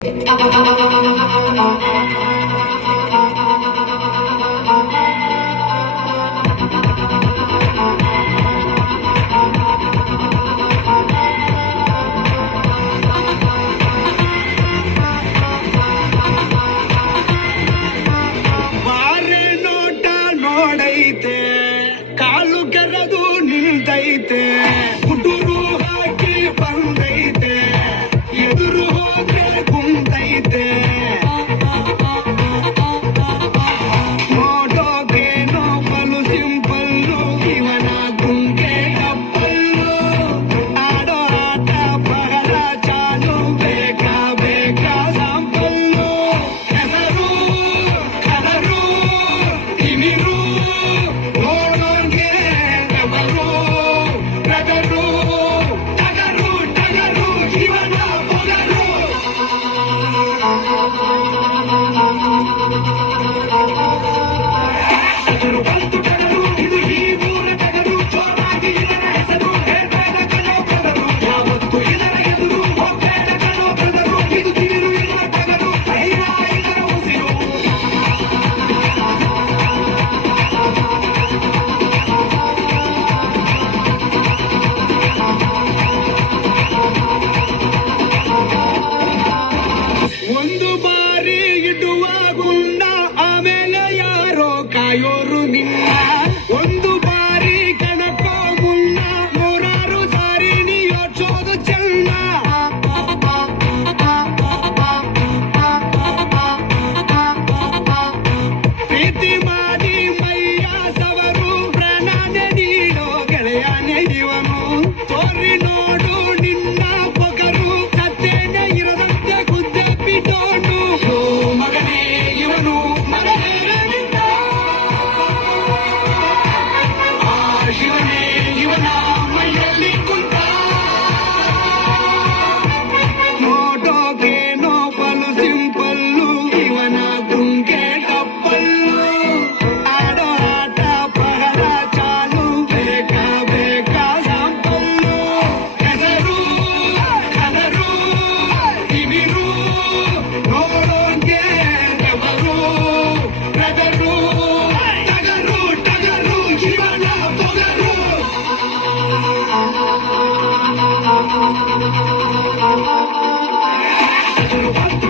ಬಾರೆ ನೋಟ ನೋಡೈತೆ, ಕಾಲು ಕೆರೆದು ನಿಂತೈತೆ, ಹುಡುರು ಹಾಕಿ ಬಂದೈತೆ, ಎದುರು ಹೋದ್ರೆ ಕುಂತೈತೆ. ನೋಡೋಕೇನೋ ಬಲು ಸಿಂಪಲ್ಲು, ಇವನ ಗುಂಗೆ ಕಪ್ಪಲ್ಲು. ಆಡೋ ಆಟ ಬಹಳ ಚಾಲು, ಬೇಕಾ ಬೇಕಾ ಸಾಂಪಲ್ಲು. ಹೆಸರು ಕಲರು ತಿಮಿರು, ನೋಡೋಂಗೆ ಬೆವರು ಬೆದರು, ಟಗರು ಟಗರು ಜೀವನ ಪೊಗರು. ಟಗರು ಬಂತು ಟಗರು, ಇದು ಈ ಊರ ಟಗರು, ಜೋರಾಗಿ ಇದರ ಹೆಸರು, ಹೇಳ್ಬೇಡ ಕಣೋ ಬ್ರದರು, ಯಾವತ್ತು ಇದರ ಎದುರು ಹೋಗ್ಬೇಡ ಕಣೋ ಬ್ರದರು, ಇದು ತಿಮಿರು ಇದರ ಟಗರು, ಧೈರ್ಯ ಇದರ ಉಸಿರು. ಒಂದು ಬಾರಿ ಇಡುವ ಗುಂಡ, ಆಮೇಲೆ ಯಾರೋ ಕಾಯೋರು ನಿನ್ನ. ಒಂದು ಬಾರಿ ಕಣಕೋ ಮುನ್ನ, ನೂರಾರು ಸಾರಿ ನೀ ಯೋಚೋದು ಚೆನ್ನ. ಪ್ರೀತಿ ಮಾಡಿ ಮೈಯ ಸವರು, ಪ್ರಾಣನೆ ನೀಡೋ ಗೆಳೆಯನೇ ಇವನು. ತೋರಿ ನೋಡು ನಿನ್ನ ಪೊಗರು, ಸತ್ತೇನೆ ಇರದಂತೆ ಗುದ್ದೆ ಬಿಟ್ಟೋನು. ಓ ಮಗನೇ ಇವನು, ಮಗನೇ ನಿನ್ನ. ಆ ಶಿವನೇ ಇವನ ಮೈಯಲ್ಲಿ ಕುಂತ. ನೋಡೋಕೇನೋ ಬಲು ಸಿಂಪಲ್ಲು, ಇವನ ಗುಂಗೆ ಕಪ್ಪಲ್ಲು. ಆಡೋ ಆಟ ಬಹಳ ಚಾಲು, ಬೇಕಾ ಬೇಕಾ ಸಾಂಪಲ್ಲು. ಹೆಸರು ಕಲರು ತಿಮಿರು, ನೋಡೋಂಗೆ ಬೆವರು ಬೆದರು, ಟಗರು ಟಗರು ಜೀವನ ಪೊಗರು. ಟಗರು ಬಂತು